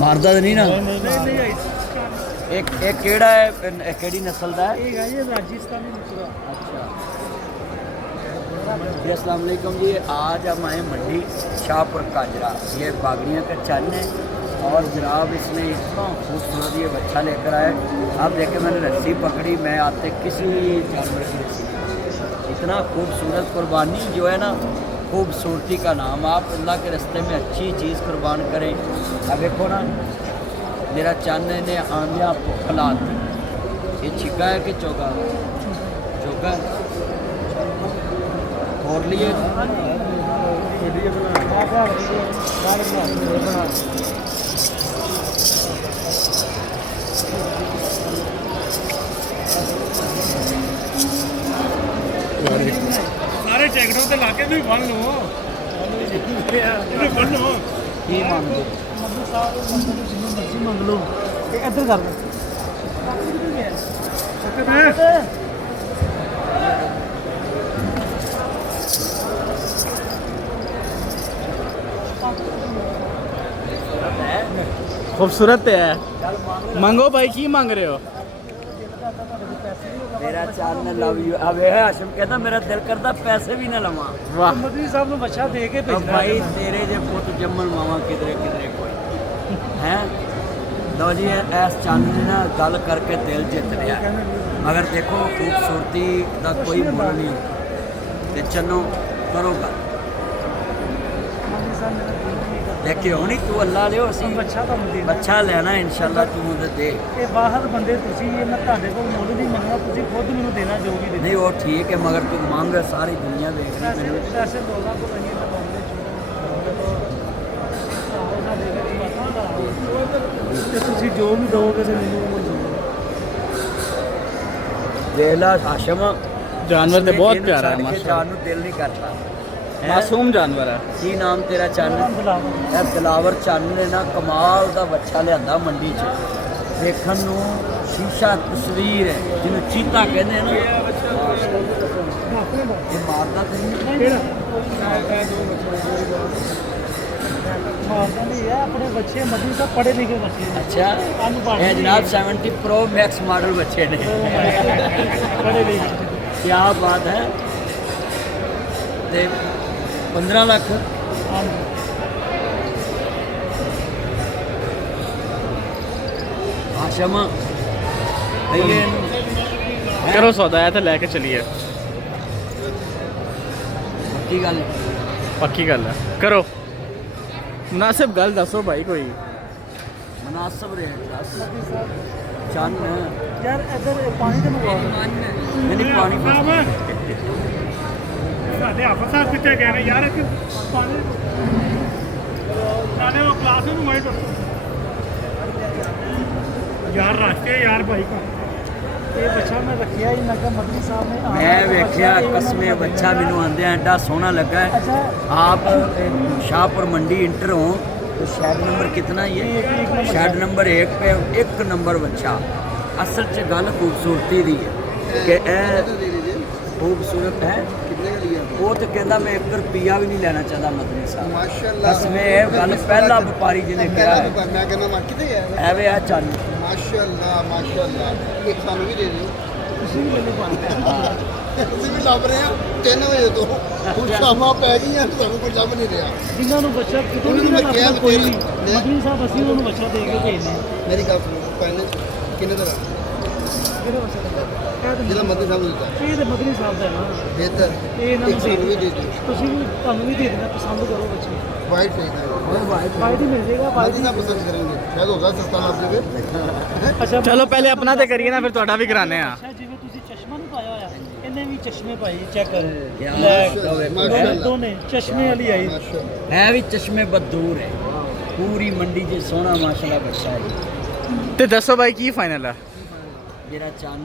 मारदा तो नहीं ना? एक केड़ा है, केड़ी नस्ल का है? ये राजस्थानी मुर्गा। अच्छा जी, अस्सलाम वालेकुम जी। आज हम आए मंडी शाहपुर काजरा। ये बागड़ियाँ का चन है और जनाब इसने इतना खूबसूरत ये बच्चा लेकर आए। आप देखें, मैंने रस्सी पकड़ी, मैं आते किसी जानवर की रस्सी नहीं। इतना खूबसूरत कुर्बानी जो है ना, खूबसूरती का नाम। आप अल्लाह के रास्ते में अच्छी चीज़ कुर्बान करें। अब देखो ना, मेरा चन ने आंधियाँ भुख लाती। ये छिका है कि चौका? चौका है। और लिए सारे टैगरों से लाके भी बन लो, बन लो की मांगते? मर्जी मंग लो। इधर कर दो। खूबसूरत है। मांगो भाई, की मांग रहे हो? मेरा चन लव यू। अब यह हाशिम कहता मेरा दिल करता पैसे भी ना लवा। वाह, मोदी साहब ने बच्चा दे के भेजना। भाई तेरे जे पुत जम्मन मावा किधरे किधरे कोई है। लो जी, इस चन ने ना गल करके दिल जित लिया। मगर देखो, खूबसूरती का कोई मुल नहीं ते चनो करो गल। देखियो नहीं तू अल्लाह लियो, असी बच्चा लेना इंशाल्लाह। तू मुझे दे। ये बाहर बंदे तुसी, ये मैं ਤੁਹਾਡੇ ਕੋਲ ਮੁੱਲ ਨਹੀਂ ਮੰਗਣਾ, ਤੁਸੀਂ ਖੁਦ ਮੈਨੂੰ ਦੇਣਾ ਜੋ ਵੀ ਦੇ। नहीं वो ठीक है, मगर तू मांग सारी दुनिया देख रही है। ਪੈਸੇ ਦੋਲਾ ਕੋ ਨਹੀਂ ਲਵਾਉਂਦੇ ਤੇ ਤੁਸੀਂ ਜੋ ਵੀ ਦੋਗੇ ਤੇ ਮੈਨੂੰ ਮਨਜ਼ੂਰ ਹੈ। देला हाशिम जानवर तो बहुत प्यारा है, जान नूं दिल नहीं करता। मासूम जानवर है। की नाम तेरा चन? ਇਹ ਦਿਲਾਵਰ ਚੰਨ ਨੇ ਨਾ ਕਮਾਲ ਦਾ ਬੱਚਾ ਲਿਆਂਦਾ ਮੰਡੀ 'ਚ। ਦੇਖਣ ਨੂੰ ਸ਼ੀਸ਼ਾ ਤਸਵੀਰ ਹੈ, ਜਿਹਨੂੰ ਚੀਤਾ ਕਹਿੰਦੇ ਨੇ। ਇਹ ਮਾਰਦਾ ਤੇ ਨਹੀਂ। ਮਾਰਦਾ ਨਹੀਂ ਹੈ, ਆਪਣੇ ਬੱਚੇ ਮਦੀ ਤਾਂ ਪੜ੍ਹੇ ਲਿਖੇ ਬੱਚੇ ਨੇ। ਅੱਛਾ, ਇਹ ਜਨਾਬ 70 Pro Max ਮਾਡਲ ਬੱਚੇ ਨੇ। ਪੜ੍ਹੇ ਲਿਖੇ। ਕੀ ਬਾਤ ਹੈ। ਤੇ 15 ਲੱਖ। हाशिम करो सौदा है तो लैके चलिए। पक्की गल? पक्की गल है, करो मुनासिब गल दसो भाई कोई। मुनासिब रेट दस। चन यार इधर पानी तो मंगवाओ। नहीं पानी ਸਾਡੇ ਅਫਸਰ ਕਿੱਥੇ ਗਏ ਨੇ ਯਾਰ? ਇੱਕ ਪਾਣੀ ਨਾਲੇ ਉਹ ਕਲਾਸ ਨੂੰ ਮੈਂ ਯਾਰ ਰਾਸਤੇ ਯਾਰ ਭਾਈ ਕਾ ਇਹ ਬੱਚਾ ਮੈਂ ਰੱਖਿਆ ਹੀ। ਮੈਂ ਕਿਹਾ ਮਦਨੀ ਸਾਹਿਬ ਨੇ मैं वेख्या कसमे बच्चा मैनू आंदे एडा सोहना लगा है। अच्छा, आप शाहपुर मंडी इंटर हो तो शेड नंबर कितना ही है? शेड नंबर 1 पे 1 नंबर बच्चा। असल च गल खूबसूरती दी है कि खूबसूरत है। वो तो कहता मैं 1 रुपया भी नहीं लेना चाहता मदनी साहब। माशाअल्लाह। कसमे गल पहला व्यापारी जिन्हें कहा है। मैं कहना मैं किते है ਐਵੇਂ ਆ ਚੰਨ। माशाअल्लाह माशाअल्लाह। एक सानू भी दे दियो। ਤੁਸੀਂ ਵੀ ਮੈਨੂੰ ਪਾਣੀ ਅਸੀਂ ਵੀ ਲੱਭ ਰਹੇ ਹਾਂ 3 ਵਜੇ ਤੋਂ। ਹੁਣ ਸ਼ਾਮਾਂ ਪੈ ਗਈਆਂ, ਸਾਨੂੰ ਕੋਈ ਲੱਭ ਨਹੀਂ ਰਿਹਾ। ਜਿਨ੍ਹਾਂ ਨੂੰ ਬੱਚਾ ਕਿਤੇ ਉਹਨਾਂ ਨੂੰ ਵੀ ਮੈਂ ਕਿਹਾ ਕੋਈ ਤੇਰੀ- ਨਹੀਂ। ਮਦਨੀ ਸਾਹਿਬ ਅਸੀਂ ਉਹਨੂੰ ਬੱਚਾ ਦੇ ਕੇ ਭੇਜਦੇ ਹਾਂ। ਮੇਰੀ ਗੱਲ ਸੁਣੋ, ਪੈਨ ਕਿੰਨੇ ਦਾ ਕਿਹੜੇ ਬੱਚੇ ਦਾ? ਜਿਹੜਾ ਮੱਦੀ ਸਾਹਿਬ ਨੂੰ ਦਿੱਤਾ ਇਹ ਤੇ ਮਦਨੀ ਸਾਹਿਬ ਦਾ ਹੈ ਨਾ। ਬਿਹਤਰ ਇਹ ਇਹਨਾਂ ਇੱਕ ਨੂੰ ਸਾਨੂੰ ਵੀ ਦੇ ਦੇ ਦਿਓ। ਤੁਸੀਂ ਵੀ, ਤੁਹਾਨੂੰ ਵੀ ਦੇ ਦੇਣਾ। ਪਸੰਦ ਕਰੋ ਬੱਚੇ। ਵਾਈਟ ਚਾਹੀਦਾ ਹੈ। ਫਾਇਦੇ ਮਿਲ ਜਾਏਗਾ। ਮੱਦੀ ਸਾਹਿਬ ਪਸੰਦ ਕरेंगे, शायद होगा सस्ता ਲੱਭ ਜਾਵੇ। ਅੱਛਾ, ਚਲੋ ਪਹਿਲੇ ਆਪਣਾ ਤੇ ਕਰੀਏ ਨਾ, ਫਿਰ ਤੁਹਾਡਾ ਵੀ ਕਰਾਣੇ ਆ। ਅੱਛਾ, ਜਿਵੇਂ ਤੁਸੀਂ ਚਸ਼ਮਾ ਨਹੀਂ ਪਾਇਆ ਹੋਇਆ, ਇਹਨੇ ਵੀ ਚਸ਼ਮੇ ਪਾਏ। ਚੈੱਕ ਕਰੋ, क्या माशाअल्लाह। ਦੋਨੇ ਚਸ਼ਮੇ वाली आई। माशाअल्लाह। है भी चश्मे बदूर है। पूरी मंडी च सोहना माशाल्लाह बच्चा है। ਤੇ ਦੱਸੋ ਭਾਈ ਕੀ ਫਾਈਨਲ ਹੈ? मेरा चन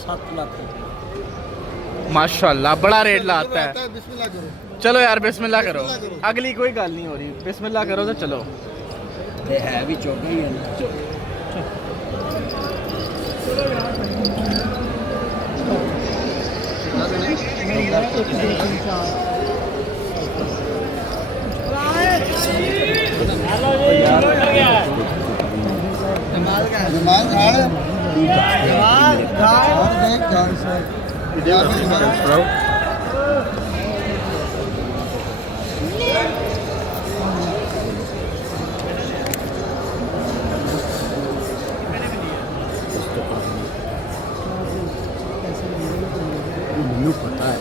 7 लाख रुपये। माशाल्लाह, बड़ा रेट लाता है। बिस्मिल्लाह करो। चलो यार बिस्मिल्लाह करो, अगली कोई गल नहीं हो रही, बिस्मिल्लाह करो तो चलो। ते है भी चौका ही है ना। हेलो जी, ਮੈਨੂੰ ਪਤਾ ਹੈ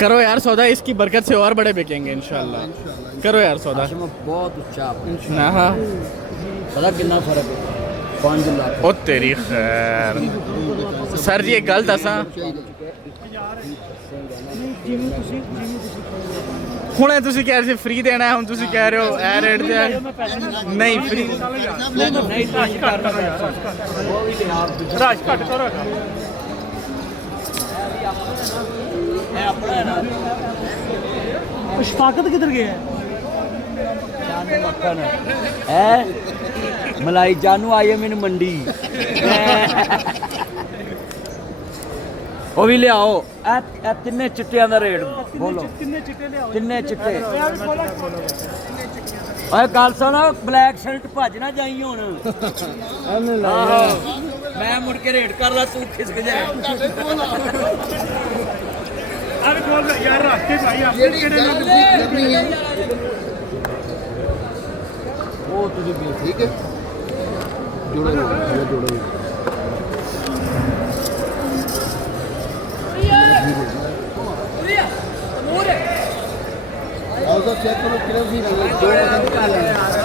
करो यार सौदा, इसकी बरकत से और बड़े बिकेंगे इंशाल्लाह। करो यार सौदा। ਆਸ਼ਮ ਬਹੁਤ ਉੱਚਾ ਆਪਣਾ। ना हाँ ਪਤਾ ਕਿੰਨਾ ਫਰਕ ਹੈ 5 ਲੱਖ ओ तेरी खैर सर जी एक गल दसा ਹੁਣੇ ਤੁਸੀਂ ਕਹਿ ਰਹੇ ਸੀ ਫ੍ਰੀ ਦੇਣਾ ਹੈ, ਹੁਣ ਤੁਸੀਂ ਕਹਿ ਰਹੇ ਹੋ ਇਹ ਰੇਟ ਤੇ ਹੈ। ਨਹੀਂ ਫ੍ਰੀ ਨਹੀਂ ਰਸ਼ ਕਰਨਾ ਉਹ ਵੀ ਲਿਆ ਰਸ਼ ਘੱਟ ਕਰੋ। ਇਹ ਆਪਣਾ ਹੈ ਨਾ ਸ਼ਫਾਕਤ ਕਿੱਧਰ ਗਿਆ? ਜਾਨੂ ਮੱਖਣ ਹੈ ਮਲਾਈ ਜਾਨੂ ਆਈ ਹੈ ਮੈਨੂੰ ਮੰਡੀ ਉਹ ਵੀ ਲਿਆਓ। ਇਹ ਤਿੰਨੇ ਚਿੱਟਿਆਂ ਦਾ ਰੇਟ ਬੋਲੋ। ਕਿੰਨੇ ਚਿੱਟੇ ਲਿਆਓ? ਤਿੰਨੇ ਚਿੱਟੇ। ਓਏ ਗੱਲ ਸੁਣ, ਬਲੈਕ ਸ਼ਰਟ ਭੱਜ ਨਾ ਜਾਈ ਹੁਣ। ਆਹੋ, ਮੈਂ ਮੁੜ ਕੇ ਰੇਟ ਕਰ ਲਾ, ਤੂੰ ਖਿਸਕ ਜਾ। ਅਰੇ ਬੋਲ ਯਾਰ ਰਸਤੇ ਭਾਈ ਆਪਣੇ ਜਿਹੜੀ ਕਿਹੜੇ ਗੱਲ ਨਾਲ ਤੁਸੀਂ ਕਰਨੀ ਹੈ ਉਹ ਤੁਸੀਂ ਵੀ ਠੀਕ ਹੈ ਜੋੜੋ ਜੋੜੋ ਆਓ ਤਾਂ ਚੈੱਕ ਕਰੋ ਕਿਹੜਾ ਵੀ ਰੰਗ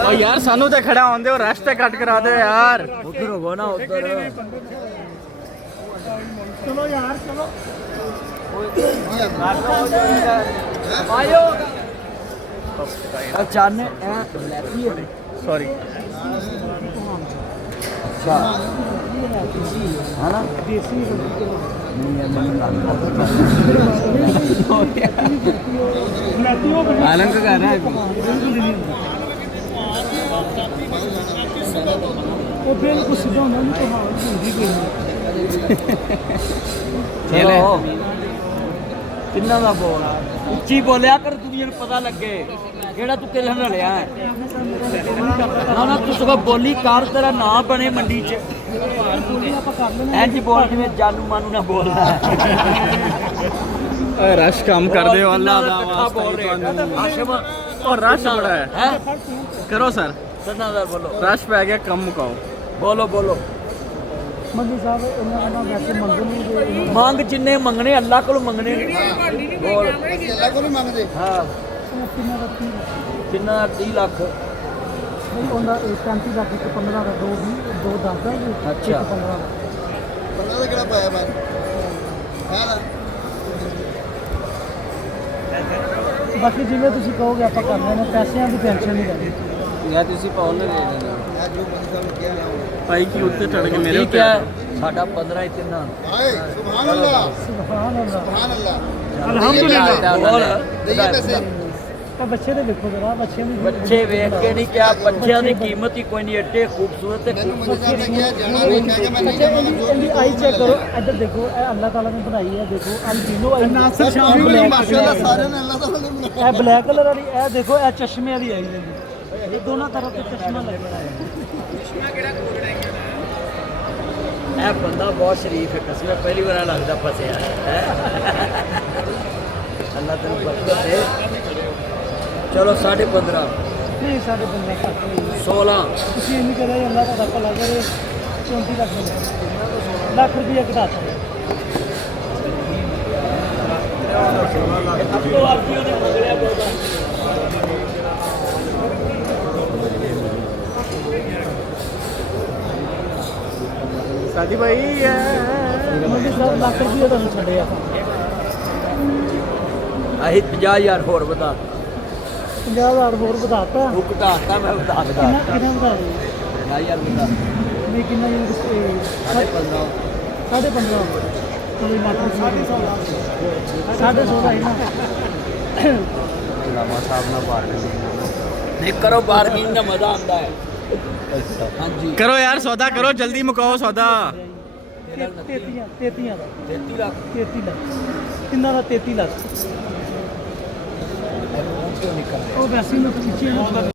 ओ यार सानू ते खड़ा होंदे और रश ते कट करा दे यार। ਉਧਰ ਹੋਵੋ ਨਾ ਉਧਰ। ਚਲੋ ਯਾਰ ਚਲੋ। ਆਇਓ ਅਚਾਨਕ ਇਹ ਬਲੈਕੀ ਹੈ। सॉरी ਅੱਛਾ ਹਾਂ ਨਾ ਦੇਸੀ ਨਹੀਂ ਇਹ ਮੈਨੂੰ ਲੱਗਦਾ ਲੈਤੀ ਉਹ ਆਲੰਕ ਕਰ ਰਿਹਾ ਹੈ ਉਹ ਬਿਲਕੁਲ ਸਿੱਧਾ ਹੁੰਦਾ ਨਹੀਂ ਤਾਂ ਹਾਲ ਹੁੰਦੀ ਕੋਈ ਚਲੋ ਕਿੰਨਾ ਦਾ ਬੋਲ ਉੱਚੀ ਬੋਲਿਆ ਕਰ, ਦੁਨੀਆ ਨੂੰ ਪਤਾ ਲੱਗੇ ਕਿਹੜਾ ਤੂੰ ਕਿਹਨਾਂ ਨਾਲ ਲਿਆ ਹੈ। ਨਾ ਨਾ ਤੂੰ ਸਗੋਂ ਬੋਲੀ ਕਰ, ਤੇਰਾ ਨਾਂ ਬਣੇ ਮੰਡੀ 'ਚ। ਆਪਾਂ ਕਰ ਲੈਣਾ। ਇੰਜ ਬੋਲ ਜਿਵੇਂ ਜਾਨੂ ਮਾਨੂ ਨਾ ਬੋਲਦਾ। रश कम कर दे अल्लाह दा ਇਕੱਠਾ ਬੋਲ ਰਿਹਾ ਆਸ਼ਮ और रश बड़ा है। ਹੈ करो सर, ਕਿੰਨਾ ਦਾ ਬੋਲੋ रश पै गया, कम मुकाओ। ਬੋਲੋ ਬੋਲੋ। ਮੰਡੀ ਸਾਹਿਬ ਇਹਨਾਂ ਦਾ ਵੈਸੇ ਮੰਗਣ ਨਹੀਂ ਦੇ ਮੰਗ ਜਿੰਨੇ ਮੰਗਣੇ ਅੱਲਾਹ ਕੋਲ ਮੰਗਣੇ ਨੇ। ਬੋਲ ਅੱਲਾ ਕੋਲ ਮੰਗਦੇ ਹਾਂ ਕਿੰਨਾ ਦਾ ਕੀ ਕਿੰਨਾ 30 ਲੱਖ ਨਹੀਂ ਉਹਦਾ 35 ਲੱਖ ਇੱਕ 15 ਦਾ 2 20 2 10 ਦਾ ਅੱਛਾ। 15 ਦਾ ਬੰਦਾ ਦਾ ਕਿਹੜਾ ਪਾਇਆ ਬਾਹਰ ਹੈ ਨਾ ਬਾਕੀ ਜਿਵੇਂ ਤੁਸੀਂ ਕਹੋਗੇ ਆਪਾਂ ਕਰ ਲੈਣਾ, ਪੈਸਿਆਂ ਦੀ ਟੈਨਸ਼ਨ ਨਹੀਂ ਲੈਣੀ। ਯਾ ਤੁਸੀਂ ਪਾਉਣ ਨਾ ਦੇ ਦੇਣਾ ਇਹ ਜੋ ਬੰਦਾ ਸਾਹਿਬ ਨੇ ਕਿਹਾ ਨਾ भाई की उत्ते चढ़ के मेरे ਠੀਕ उत्ते ਹੈ ਸਾਡਾ 15 ਹੀ ਤਿੰਨਾਂ ਹਾਏ ਸੁਭਾਨ ਅੱਲਾਹ ਸੁਭਾਨ ਅੱਲਾਹ। ਸੁਭਾਨ ਅੱਲਾਹ ਅਲਹਮਦੁਲਿਲਾ। ਬੋਲ ਦਈਏ ਪੈਸੇ ਤਾਂ ਬੱਚੇ ਦੇ ਵੇਖੋ ਜਰਾ, ਬੱਚੇ ਨੂੰ ਬੱਚੇ ਵੇਖ ਕੇ ਨਹੀਂ ਕਿਹਾ, ਬੱਚਿਆਂ ਦੀ ਕੀਮਤ ਹੀ ਕੋਈ ਨਹੀਂ, ਐਡੇ ਖੂਬਸੂਰਤ ਤੇ ਮੈਨੂੰ ਮੰਡੀ ਸਾਹਿਬ ਨੇ ਕਿਹਾ ਜਾਣਾ ਵੀ ਮੈਂ ਕਿਹਾ ਮੈਂ ਨਹੀਂ ਬੱਚੇ ਜਾਵਾਂਗਾ ਇਹਦੀ ਆਈ ਚੈੱਕ ਕਰੋ, ਇੱਧਰ ਦੇਖੋ, ਇਹ ਅੱਲਾਹ ਤਾਲਾ ਨੇ ਬਣਾਈ ਹੈ। ਦੇਖੋ ਅਲਬੀਨੋ ਆਈ ਨਾਸਰ ਸ਼ਾਮੀ ਵਾਲੀ ਮਾਸ਼ਾਅੱਲਾ ਸਾਰਿਆਂ ਨੇ ਅੱਲਾਹ ਤਾਲਾ ਨੇ ਬਣਾਇਆ ਇਹ ਬਲੈਕ ਕਲਰ ਵਾਲੀ, ਇਹ ਦੇਖੋ ਇਹ ਚਸ਼ਮੇ ਵਾਲੀ ਆਈ ਹੈ। ਇਹ ਦੋਨੋਂ ਤਰ੍ਹਾਂ ਤੇ ਚਸ਼ਮਾ ਲੱਗਣਾ ਹੈ। ਇਹ ਬੰਦਾ ਬਹੁਤ ਸ਼ਰੀਫ ਹੈ, ਕਸਮ ਹੈ, ਪਹਿਲੀ ਵਾਰ ਲੱਗਦਾ ਫਸਿਆ ਹੈ। ਅੱਲਾਹ ਤੈਨੂੰ ਬਰਕਤ ਦੇ। ਚਲੋ 15.5 ਨਹੀਂ ਸਾਡੇ ਬੰਦੇ ਘੱਟ ਹੋਈ 16 ਤੁਸੀਂ ਇੰਨੀ ਕਰਿਆ ਅੱਲਾਹ ਤੁਹਾਡਾ ਭਲਾ ਕਰੇ। 34 ਲੱਖ ਲੱਖ ਰੁਪਏ ਘਟਾਤਾ ਅੱਤੋਂ ਆਪੀ ਉਹਨੇ ਮੰਗਲਿਆ ਬੋਲਦਾ। साथी भाई ਮੋਦੀ ਸਾਹਿਬ ਲੱਖ ਰੁਪਏ ਤੁਹਾਨੂੰ ਛੱਡੇ ਆਪਾਂ। ਅਸੀਂ 50,000 ਹੋਰ ਵਧਾ 50,000 ਹੋਰ ਵਧਾਤਾ। ਤੂੰ ਘਟਾਤਾ, ਮੈਂ ਵਧਾ ਦਿੱਤਾ। ਕਿੰਨਾ ਕਿੰਨਾ ਵਧਾ ਦਿਓ? 50,000 ਵਧਾ ਨਹੀਂ ਕਿੰਨਾ ਜੀ 15.5 15.5 ਕੋਈ ਮਾਤਰ 16.5 16.5 ਹੀ ਨਾ। ਲਾਮਾ ਸਾਹਿਬ ਨਾਲ ਬਾਰਗੇਨਿੰਗ ਨਹੀਂ ਕਰੋ, ਬਾਰਗੇਨਿੰਗ ਦਾ ਮਜ਼ਾ ਆਉਂਦਾ ਹੈ। ਹਾਂਜੀ करो यार सौदा करो, जल्दी मुकाओ सौदा। 33 ਦਾ 33 ਲੱਖ 33 ਲੱਖ ਕਿੰਨਾ ਦਾ 33 ਲੱਖ ਕਿਉਂ ਨਿਕਲ ਰਿਹਾ? ਉਹ ਵੈਸੇ ਹੀ ਮੈਂ ਪਿੱਛੇ